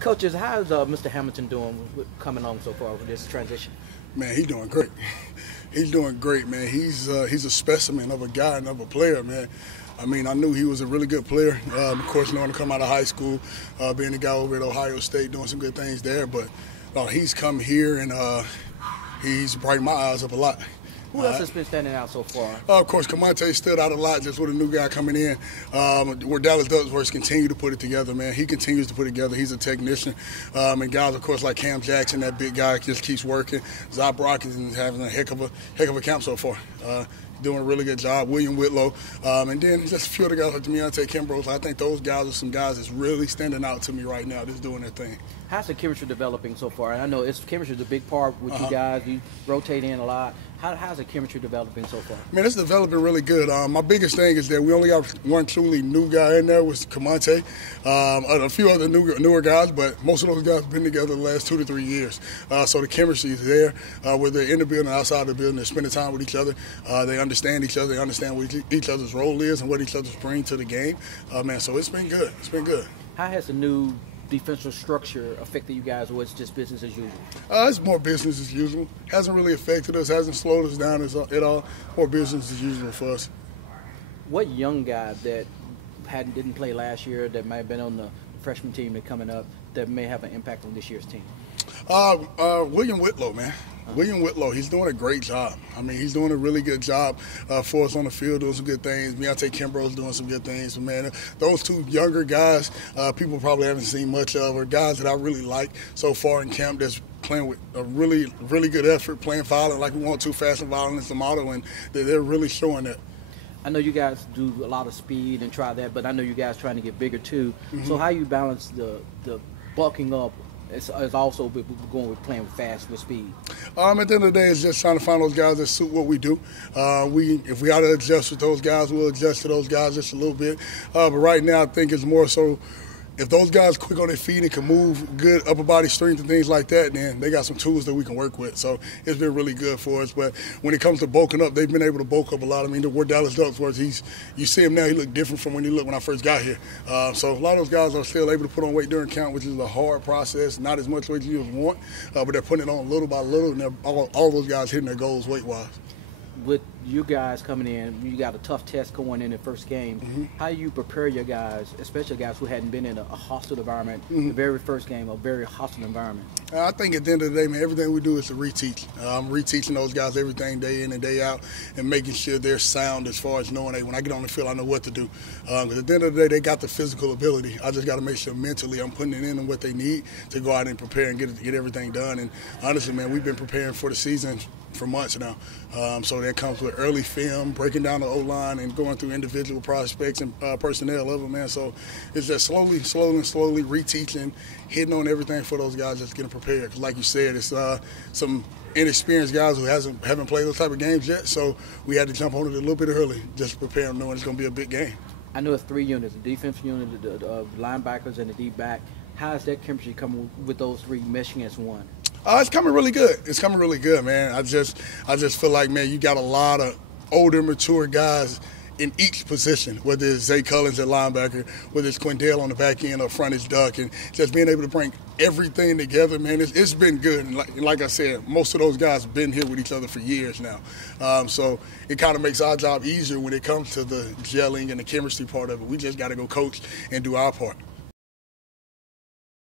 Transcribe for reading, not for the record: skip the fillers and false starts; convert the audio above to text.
Coaches, how's Mr. Hamilton doing coming on so far with this transition? Man, he's doing great. He's doing great, man. He's a specimen of a guy and of a player, man. I mean, I knew he was a really good player. Of course, knowing to come out of high school, being a guy over at Ohio State, doing some good things there. But he's come here and he's brightened my eyes up a lot. Who else has been standing out so far? Of course, Camonte stood out a lot just with a new guy coming in. Where Dallas Duckworth continue to put it together, man. He continues to put it together. He's a technician. And guys, of course, like Cam Jackson, that big guy, just keeps working. Zach Brock is having a heck of a camp so far. Doing a really good job. William Whitlow. And then just a few other guys like Deontay Kimbrough. I think those guys are some guys that's really standing out to me right now, just doing their thing. How's the chemistry developing so far? And I know chemistry is a big part with you guys. You rotate in a lot. How's the chemistry developing so far? Man, it's developing really good. My biggest thing is that we only got one truly new guy in there, was Camonte. A few other newer guys, but most of those guys have been together the last 2 to 3 years. So the chemistry is there. Whether they're in the building or outside the building, they're spending time with each other. They understand each other. They understand what each other's role is and what each other's bring to the game. Man, so it's been good. It's been good. How has the new defensive structure affected you guys, or it's just business as usual? It's more business as usual. Hasn't really affected us, hasn't slowed us down at all. More business as usual for us. What young guy that didn't play last year, that might have been on the freshman team that's coming up, that may have an impact on this year's team? William Whitlow, man. William Whitlow, he's doing a great job. I mean, he's doing a really good job for us on the field, doing some good things. Deontay Kimbrough's doing some good things. But, man, those two younger guys, people probably haven't seen much of, are guys that I really like so far in camp that's playing with a really, really good effort, playing violent like we want to. Fast and violent is the motto, and they're really showing that. I know you guys do a lot of speed and try that, but I know you guys trying to get bigger too. Mm-hmm. So how you balance the bulking up? It's also going with playing fast with speed. At the end of the day, it's just trying to find those guys that suit what we do. If we got to adjust with those guys, we'll adjust to those guys just a little bit. But right now, I think it's more so if those guys quick on their feet and can move, good upper body strength and things like that, then they got some tools that we can work with. So it's been really good for us. But when it comes to bulking up, they've been able to bulk up a lot. I mean, where Dallas Duckworth, you see him now, he looked different from when he looked when I first got here. So a lot of those guys are still able to put on weight during camp, which is a hard process, not as much weight as you want, but they're putting it on little by little, and all those guys hitting their goals weight-wise. With you guys coming in, you got a tough test going in the first game. Mm-hmm. How do you prepare your guys, especially guys who hadn't been in a hostile environment, the very first game, a very hostile environment? I think at the end of the day, man, everything we do is to reteach. I'm reteaching those guys everything day in and day out and making sure they're sound as far as knowing that when I get on the field, I know what to do. Because at the end of the day, they got the physical ability. I just got to make sure mentally I'm putting it in and what they need to go out and prepare and get everything done. And honestly, man, we've been preparing for the season for months now. So that comes with early film, breaking down the O-line and going through individual prospects and personnel level, man. So it's just slowly reteaching, hitting on everything for those guys, just getting prepared. Because like you said, it's some inexperienced guys who haven't played those type of games yet. So we had to jump on it a little bit early just to prepare them knowing it's going to be a big game. I know it's 3 units, the defensive unit, the linebackers, and the D-back. How is that chemistry coming with those 3 meshing as one? It's coming really good. It's coming really good, man. I just feel like, man, you got a lot of older, mature guys in each position, whether it's Zay Cullins at linebacker, whether it's Quindale on the back end or front is Duck, and just being able to bring everything together, man, it's been good. And like I said, most of those guys have been here with each other for years now. So it kind of makes our job easier when it comes to the gelling and the chemistry part of it. We just got to go coach and do our part.